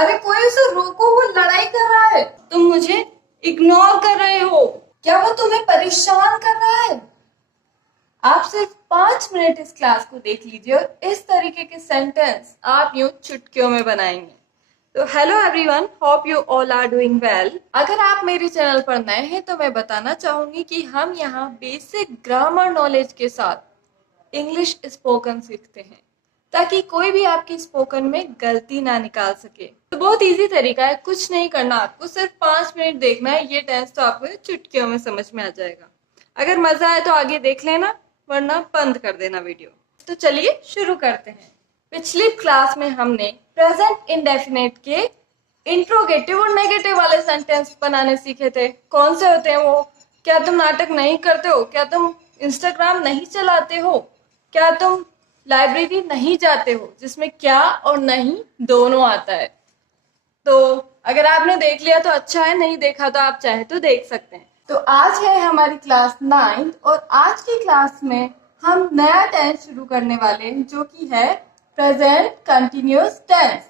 अरे कोई उसे रोको, वो लड़ाई कर रहा है। तुम मुझे इग्नोर कर रहे हो। क्या वो तुम्हें परेशान कर रहा है? आप सिर्फ 5 मिनट इस क्लास को देख लीजिए और इस तरीके के सेंटेंस आप यूं चुटकियों में बनाएंगे। तो hello everyone, hope you all are doing well. अगर आप मेरे चैनल पर नए हैं तो मैं बताना चाहूंगी कि हम यहाँ बेसिक ग्रामर नॉलेज के साथ इंग्लिश स्पोकन सीखते हैं, ताकि कोई भी आपकी स्पोकन में गलती ना निकाल सके। तो बहुत इजी तरीका है, कुछ नहीं करना, आपको सिर्फ 5 मिनट देखना है। ये टेंस तो आपको चुटकियों में समझ में आ जाएगा। अगर मजा आए तो आगे देख लेना, वरना बंद कर देना वीडियो। तो चलिए शुरू करते हैं। पिछली क्लास में हमने प्रेजेंट इंडेफिनिट के इंट्रोगेटिव और नेगेटिव वाले सेंटेंस बनाने सीखे थे। कौन से होते हैं वो? क्या तुम नाटक नहीं करते हो? क्या तुम इंस्टाग्राम नहीं चलाते हो? क्या तुम लाइब्रेरी नहीं जाते हो? जिसमें क्या और नहीं दोनों आता है। तो अगर आपने देख लिया तो अच्छा है, नहीं देखा तो आप चाहे तो देख सकते हैं। तो आज है हमारी क्लास 9 और आज की क्लास में हम नया टेंस शुरू करने वाले हैं, जो कि है प्रेजेंट कंटिन्यूअस टेंस।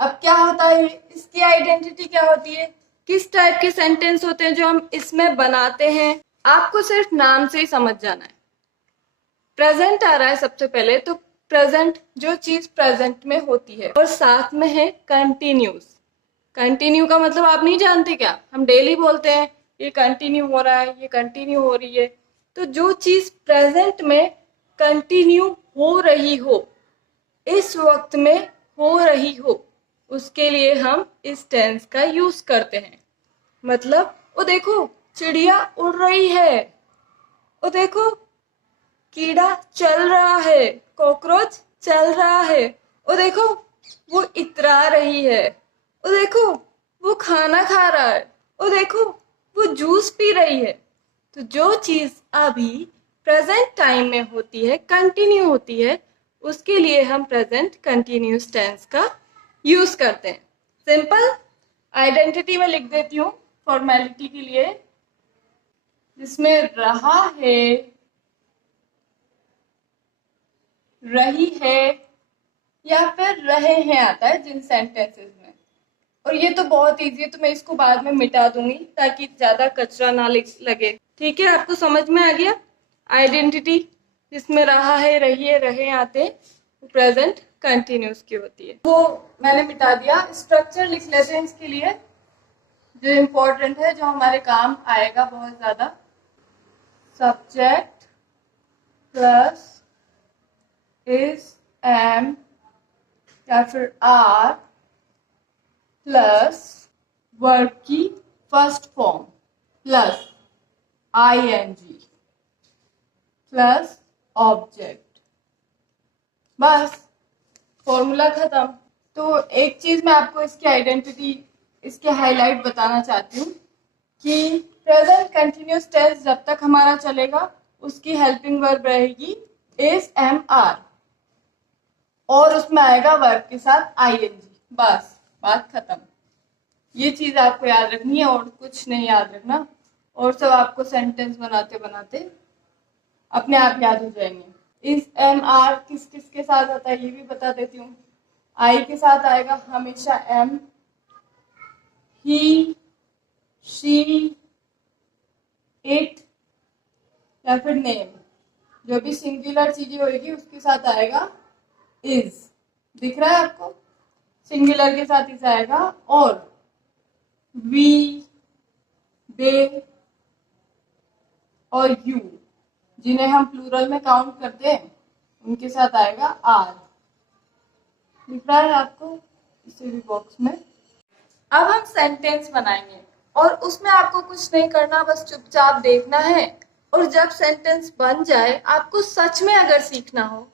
अब क्या होता है, इसकी आइडेंटिटी क्या होती है, किस टाइप के सेंटेंस होते हैं जो हम इसमें बनाते हैं, आपको सिर्फ नाम से ही समझ जाना है। प्रेजेंट आ रहा है सबसे पहले, तो प्रेजेंट जो चीज प्रेजेंट में होती है, और साथ में है कंटिन्यूस। कंटिन्यू का मतलब आप नहीं जानते क्या? हम डेली बोलते हैं ये कंटिन्यू हो रहा है, ये कंटिन्यू हो रही है। तो जो चीज प्रेजेंट में कंटिन्यू हो रही हो, इस वक्त में हो रही हो, उसके लिए हम इस टेंस का यूज करते हैं। मतलब वो देखो चिड़िया उड़ रही है, वो देखो कीड़ा चल रहा है, कॉकरोच चल रहा है, वो देखो वो इतरा रही है, वो देखो वो खाना खा रहा है, वो देखो वो जूस पी रही है। तो जो चीज अभी प्रेजेंट टाइम में होती है, कंटिन्यू होती है, उसके लिए हम प्रेजेंट कंटिन्यूअस टेंस का यूज करते हैं। सिंपल आइडेंटिटी में लिख देती हूँ फॉर्मेलिटी के लिए, जिसमें रहा है, रही है या फिर रहे हैं आता है जिन सेंटेंसेस में। और ये तो बहुत इजी है, तो मैं इसको बाद में मिटा दूंगी ताकि ज्यादा कचरा ना लगे। ठीक है, आपको समझ में आ गया? आइडेंटिटी जिसमें रहा है, रही है, रहे आते हैं, प्रेजेंट कंटिन्यूस की होती है, वो मैंने मिटा दिया। स्ट्रक्चर लिख लेते हैं इसके लिए, जो इम्पोर्टेंट है, जो हमारे काम आएगा बहुत ज्यादा। सब्जेक्ट प्लस इज, एम या फिर आर प्लस वर्ब की first form plus ING plus object. बस फॉर्मूला खत्म। तो एक चीज मैं आपको इसकी आइडेंटिटी, इसके हाईलाइट बताना चाहती हूँ कि प्रेजेंट कंटिन्यूअस टेंस जब तक हमारा चलेगा, उसकी हेल्पिंग वर्ब रहेगी इज, एम, आर, और उसमें आएगा वर्ब के साथ आईएनजी। बस बात खत्म। ये चीज आपको याद रखनी है और कुछ नहीं याद रखना, और सब आपको सेंटेंस बनाते बनाते अपने आप याद हो जाएंगे। इस, एम, आर किस किस के साथ आता है ये भी बता देती हूँ। आई के साथ आएगा हमेशा एम, ही, शी, इट या फिर नेम, जो भी सिंगुलर चीजें होगी उसके साथ आएगा इज। दिख रहा है आपको? सिंगुलर के साथ इज आएगा। और वी, दे और यू, जिन्हें हम प्लूरल में काउंट करते हैं, उनके साथ आएगा आर। दिख रहा है आपको इसे भी बॉक्स में? अब हम सेंटेंस बनाएंगे और उसमें आपको कुछ नहीं करना, बस चुपचाप देखना है। और जब सेंटेंस बन जाए, आपको सच में अगर सीखना हो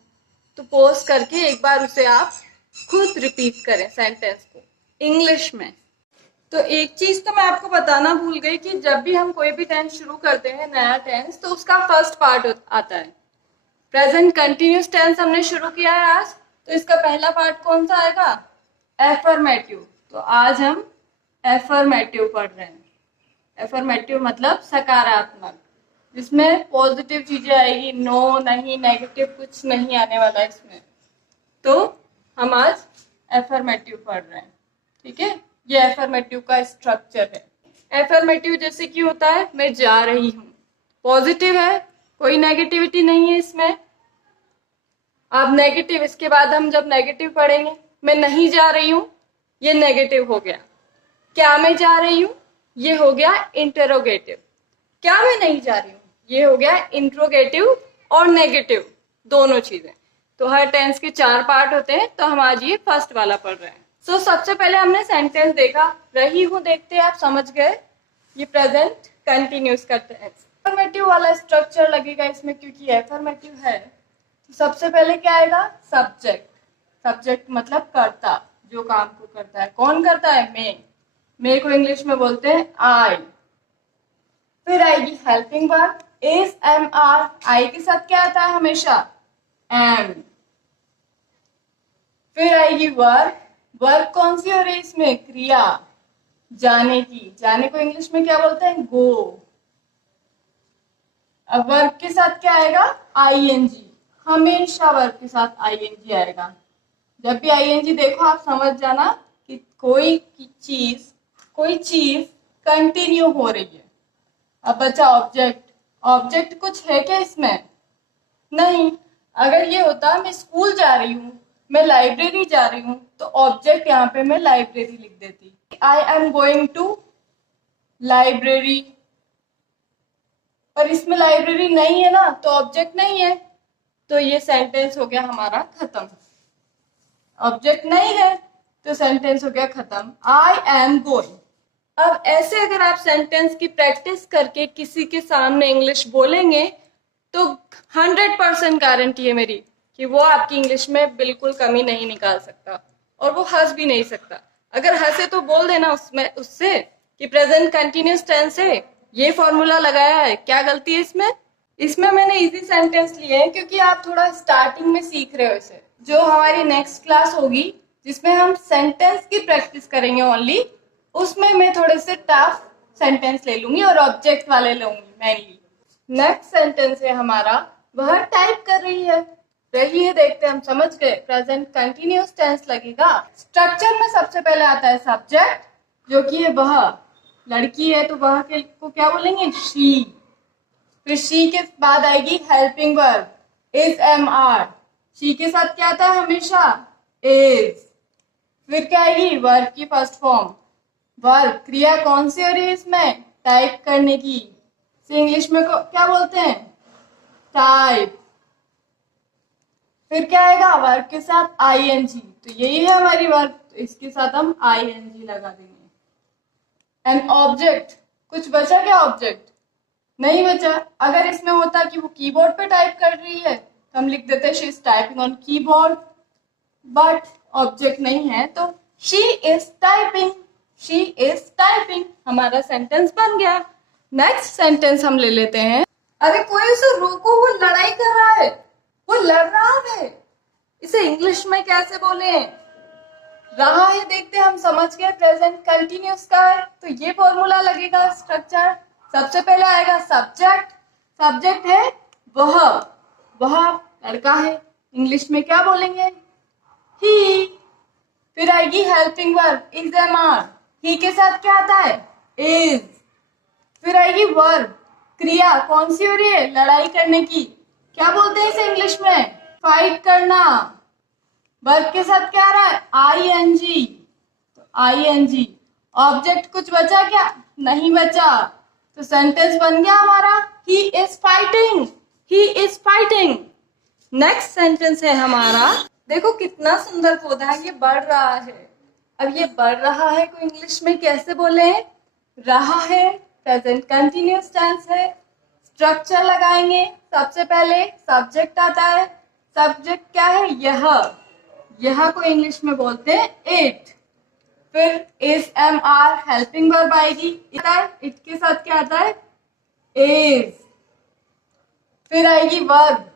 तो पॉज करके एक बार उसे आप खुद रिपीट करें सेंटेंस को इंग्लिश में। तो एक चीज तो मैं आपको बताना भूल गई कि जब भी हम कोई भी टेंस शुरू करते हैं, नया टेंस, तो उसका फर्स्ट पार्ट आता है। प्रेजेंट कंटिन्यूअस टेंस हमने शुरू किया है आज, तो इसका पहला पार्ट कौन सा आएगा? एफर्मेटिव। तो आज हम एफर्मेटिव पढ़ रहे हैं। एफर्मेटिव मतलब सकारात्मक, जिसमें पॉजिटिव चीजें आएगी, नो नहीं, नेगेटिव कुछ नहीं आने वाला इसमें। तो हम आज एफर्मेटिव पढ़ रहे हैं। ठीक है, ये एफर्मेटिव का स्ट्रक्चर है। एफर्मेटिव जैसे कि होता है मैं जा रही हूँ, पॉजिटिव है, कोई नेगेटिविटी नहीं है इसमें। अब नेगेटिव, इसके बाद हम जब नेगेटिव पढ़ेंगे, मैं नहीं जा रही हूँ, ये नेगेटिव हो गया। क्या मैं जा रही हूँ, ये हो गया इंटरोगेटिव। क्या मैं नहीं जा रही हूँ, ये हो गया इंट्रोगेटिव और नेगेटिव, दोनों चीजें। तो हर टेंस के 4 पार्ट होते हैं, तो हम आज ये फर्स्ट वाला पढ़ रहे हैं। सो सबसे पहले हमने सेंटेंस देखा, रही हूँ देखते आप समझ गए, ये प्रेजेंट कंटिन्यूस का टेंस। एफर्मेटिव वाला स्ट्रक्चर लगेगा इसमें, क्योंकि एफर्मेटिव है। तो सबसे पहले क्या आएगा, सब्जेक्ट। सब्जेक्ट मतलब कर्ता, जो काम को करता है। कौन करता है, मैं को इंग्लिश में बोलते हैं आई। फिर आएगी helping verb, is, am, are. I के साथ क्या आता है हमेशा, एम। फिर आएगी वर्ब। वर्ब कौन सी हो रही है इसमें, क्रिया, जाने की। जाने को इंग्लिश में क्या बोलते हैं, गो। अब वर्ब के साथ क्या आएगा, आईएनजी। हमेशा वर्ब के साथ आईएनजी आएगा। जब भी आईएनजी देखो आप समझ जाना कि कोई चीज कंटिन्यू हो रही है। अब बचा ऑब्जेक्ट। ऑब्जेक्ट कुछ है क्या इसमें, नहीं। अगर ये होता मैं स्कूल जा रही हूँ, मैं लाइब्रेरी जा रही हूँ, तो ऑब्जेक्ट यहाँ पे मैं लाइब्रेरी लिख देती। I am going to library, पर इसमें लाइब्रेरी नहीं है ना, तो ऑब्जेक्ट नहीं है, तो ये सेंटेंस हो गया हमारा खत्म। ऑब्जेक्ट नहीं है तो सेंटेंस हो गया खत्म। आई एम गोइंग। अब ऐसे अगर आप सेंटेंस की प्रैक्टिस करके किसी के सामने इंग्लिश बोलेंगे, तो 100% गारंटी है मेरी कि वो आपकी इंग्लिश में बिल्कुल कमी नहीं निकाल सकता, और वो हंस भी नहीं सकता। अगर हंसे तो बोल देना उसमें उससे कि प्रेजेंट कंटिन्यूस टेंस है, ये फॉर्मूला लगाया है, क्या गलती है इसमें। इसमें मैंने इजी सेंटेंस लिए हैं क्योंकि आप थोड़ा स्टार्टिंग में सीख रहे हो इसे। जो हमारी नेक्स्ट क्लास होगी जिसमें हम सेंटेंस की प्रैक्टिस करेंगे ओनली, उसमें मैं थोड़े से टफ सेंटेंस ले लूंगी और ऑब्जेक्ट वाले लूंगी मेनली। नेक्स्ट सेंटेंस है हमारा, वह टाइप कर रही है। देखते हम समझ गए, प्रेजेंट कंटिन्यूस टेंस लगेगा। स्ट्रक्चर में सबसे पहले आता है सब्जेक्ट, जो कि है वह। लड़की है तो वह के को क्या बोलेंगे, शी। फिर शी के बाद आएगी helping verb, is, am, are. She के साथ क्या आता है हमेशा, इज। फिर क्या आएगी, वर्ब की फर्स्ट फॉर्म। वर्ब क्रिया कौन सी हो रही है इसमें, टाइप करने की। इंग्लिश में क्या बोलते हैं, टाइप। फिर क्या आएगा, वर्ब के साथ आईएनजी। तो यही है हमारी वर्ब, तो इसके साथ हम आईएनजी लगा देंगे। एंड ऑब्जेक्ट, कुछ बचा क्या ऑब्जेक्ट, नहीं बचा। अगर इसमें होता कि वो कीबोर्ड पे टाइप कर रही है तो हम लिख देते she is typing on keyboard, but object नहीं है तो she is typing. She is typing, हमारा सेंटेंस बन गया। नेक्स्ट सेंटेंस हम ले लेते हैं। अरे कोई उसे रोको, वो लड़ाई कर रहा है, वो लड़ रहा है। इसे इंग्लिश में कैसे बोले, रहा है। देखते हम समझ गए प्रेजेंट कंटिन्यूस का है, तो ये फॉर्मूला लगेगा स्ट्रक्चर। सबसे पहले आएगा सब्जेक्ट। सब्जेक्ट है वह लड़का है, इंग्लिश में क्या बोलेंगे, ही। फिर आएगी helping verb, is, am, are. He के साथ क्या आता है, इज। फिर आएगी वर्ब, क्रिया कौन सी हो रही है, लड़ाई करने की। क्या बोलते हैं इसे इंग्लिश में, फाइट करना। वर्ब के साथ क्या आ रहा है, आई एन जी। तो आई एन जी। ऑब्जेक्ट कुछ बचा क्या, नहीं बचा, तो सेंटेंस बन गया हमारा, he is fighting. He is fighting. Next sentence है हमारा, देखो कितना सुंदर पौधा है, ये बढ़ रहा है। अब ये बढ़ रहा है को इंग्लिश में कैसे बोले, रहा है, प्रेजेंट कंटिन्यूस टेंस है। स्ट्रक्चर लगाएंगे, सबसे पहले सब्जेक्ट आता है। सब्जेक्ट क्या है, यह को इंग्लिश में बोलते हैं इट। फिर is, am, are, helping verb आएगी, इट के साथ क्या आता है, इज। फिर आएगी वर्ब।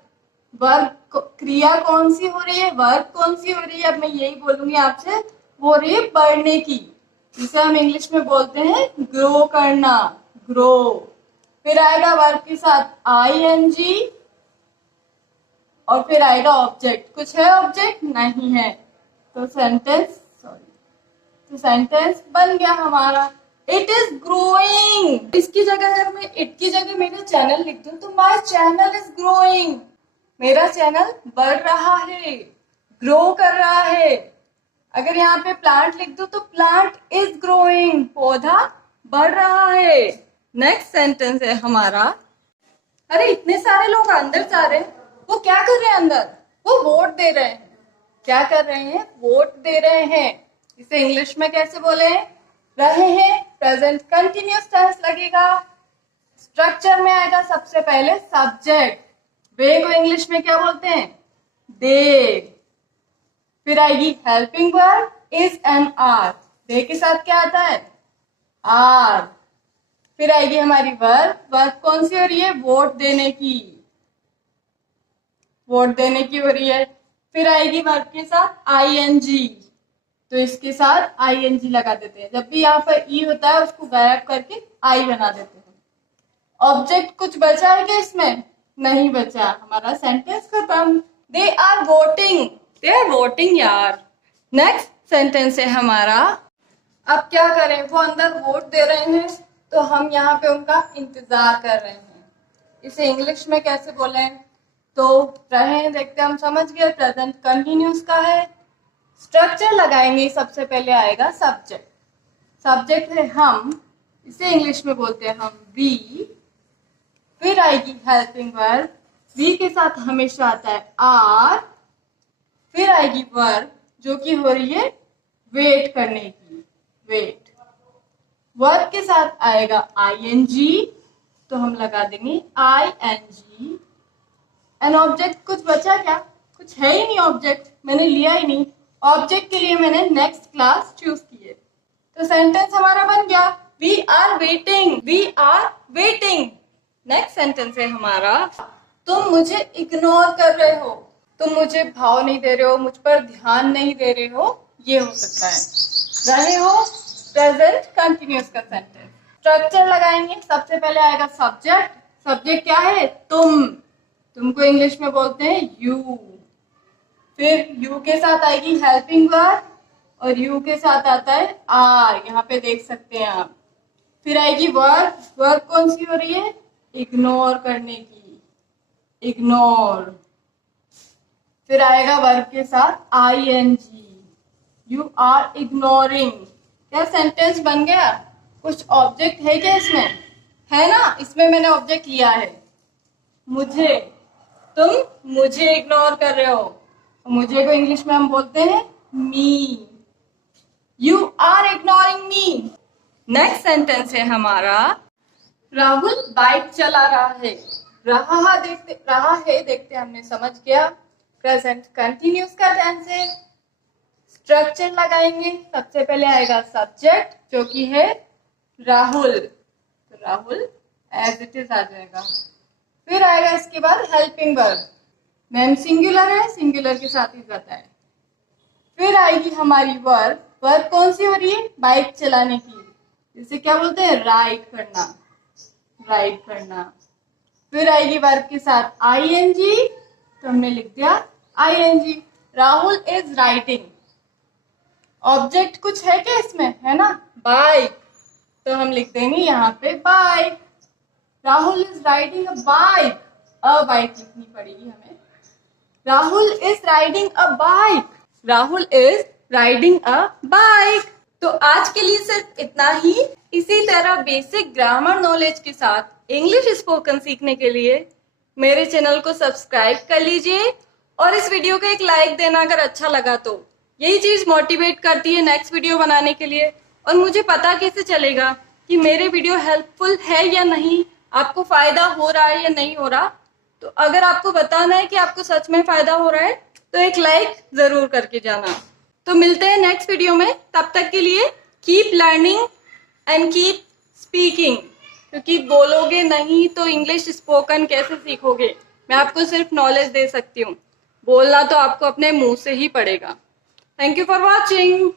वर्ब क्रिया कौन सी हो रही है, वर्ब कौन सी हो रही है, अब मैं यही बोलूंगी आपसे, वो हो रही है बढ़ने की, जिसे हम इंग्लिश में बोलते हैं ग्रो करना, ग्रो। फिर आएगा वर्ब के साथ आई एन जी, और फिर आएगा ऑब्जेक्ट। कुछ है ऑब्जेक्ट, नहीं है, तो तो सेंटेंस बन गया हमारा, इट इज ग्रोइंग। इसकी जगह अगर मैं इट की जगह मेरा चैनल लिख दूं तो माय चैनल इज ग्रोइंग, मेरा चैनल बढ़ रहा है, ग्रो कर रहा है। अगर यहाँ पे प्लांट लिख दो तो प्लांट इज ग्रोइंग, पौधा बढ़ रहा है। नेक्स्ट सेंटेंस है हमारा, अरे इतने सारे लोग अंदर जा रहे हैं, वो क्या कर रहे हैं अंदर? वो वोट दे रहे हैं। क्या कर रहे हैं? वोट दे रहे हैं। इसे इंग्लिश में कैसे बोले? रहे हैं, प्रेजेंट कंटिन्यूअस टेंस लगेगा। स्ट्रक्चर में आएगा सबसे पहले सब्जेक्ट, वे को इंग्लिश में क्या बोलते हैं? दे। फिर आएगी helping verb is and are, they के साथ क्या आता है? आर। फिर आएगी हमारी वर्ब कौन सी हो रही है? वोट देने की, वोट देने की हो रही है। फिर आएगी वर्ब के साथ आईएनजी, तो इसके साथ आईएनजी लगा देते हैं। जब भी यहाँ पर ई होता है उसको गायब करके आई बना देते हैं। ऑब्जेक्ट कुछ बचा है क्या इसमें? नहीं बचा, हमारा सेंटेंस खत्म। They are voting, they are voting यार। नेक्स्ट सेंटेंस है हमारा, अब क्या करें? वो अंदर वोट दे रहे हैं तो हम यहाँ पे उनका इंतजार कर रहे हैं। इसे इंग्लिश में कैसे बोले? तो रहे देखते हम समझ गए, प्रेजेंट कंटिन्यूअस का है। स्ट्रक्चर लगाएंगे, सबसे पहले आएगा सब्जेक्ट, सब्जेक्ट है हम, इसे इंग्लिश में बोलते हैं हम वी। फिर आएगी हेल्पिंग वर्ब, वी के साथ हमेशा आता है आर। फिर आएगी वर्ब जो कि हो रही है वेट करने की, वेट। वर्ब के साथ आएगा आईएनजी, तो हम लगा देंगे आईएनजी। एन ऑब्जेक्ट कुछ बचा क्या? कुछ है ही नहीं ऑब्जेक्ट, मैंने लिया ही नहीं। ऑब्जेक्ट के लिए मैंने नेक्स्ट क्लास चूज की है। तो सेंटेंस हमारा बन गया, we are waiting, we are waiting. Next sentence है हमारा, तुम मुझे इग्नोर कर रहे हो, तुम मुझे भाव नहीं दे रहे हो, मुझ पर ध्यान नहीं दे रहे हो, ये हो सकता है। रहे हो प्रेजेंट कंटिन्यूअस का सेंटेंस। स्ट्रक्चर लगाएंगे, सबसे पहले आएगा सब्जेक्ट, सब्जेक्ट क्या है? तुम, तुमको इंग्लिश में बोलते हैं यू। फिर यू के साथ आएगी हेल्पिंग वर्ब और यू के साथ आता है आर, यहाँ पे देख सकते हैं आप। फिर आएगी वर्ब, वर्ब कौन सी हो रही है? इग्नोर करने की, इग्नोर। फिर आएगा वर्ब के साथ आईएनजी, यू आर इग्नोरिंग। क्या सेंटेंस बन गया? कुछ ऑब्जेक्ट है क्या इसमें? है ना, इसमें मैंने ऑब्जेक्ट लिया है मुझे, तुम मुझे इग्नोर कर रहे हो, मुझे को इंग्लिश में हम बोलते हैं me, you are ignoring me. Next sentence है हमारा, राहुल बाइक चला रहा है, रहा है देखते हमने समझ गया, प्रेजेंट कंटिन्यूअस का टेंस है। स्ट्रक्चर लगाएंगे, सबसे पहले आएगा सब्जेक्ट जो कि है राहुल, तो राहुल एज इट इज आ जाएगा। फिर आएगा इसके बाद हेल्पिंग वर्ब, मैम सिंगुलर है, सिंगुलर के साथ ही जाता है। फिर आएगी हमारी वर्ब, वर्ब कौन सी हो रही है? बाइक चलाने की, इसे क्या बोलते हैं? राइड करना, राइड करना। फिर आएगी वर्ब के साथ आईएनजी, तो हमने लिख दिया ING, Rahul is riding. Object कुछ है क्या इसमें? है ना, बाइक, तो हम लिख देंगे यहाँ पे bike. Rahul is riding a bike, a bike लिखनी पड़ेगी हमें। Rahul is riding a bike, Rahul is riding a bike. तो आज के लिए सिर्फ इतना ही। इसी तरह बेसिक ग्रामर नॉलेज के साथ इंग्लिश स्पोकन सीखने के लिए मेरे चैनल को सब्सक्राइब कर लीजिए और इस वीडियो को एक लाइक देना अगर अच्छा लगा तो। यही चीज मोटिवेट करती है नेक्स्ट वीडियो बनाने के लिए। और मुझे पता कैसे चलेगा कि मेरे वीडियो हेल्पफुल है या नहीं, आपको फायदा हो रहा है या नहीं हो रहा। तो अगर आपको बताना है कि आपको सच में फायदा हो रहा है तो एक लाइक जरूर करके जाना। तो मिलते हैं नेक्स्ट वीडियो में, तब तक के लिए keep learning and keep speaking, क्योंकि बोलोगे नहीं तो इंग्लिश स्पोकन कैसे सीखोगे। मैं आपको सिर्फ नॉलेज दे सकती हूँ, बोलना तो आपको अपने मुंह से ही पड़ेगा। Thank you for watching.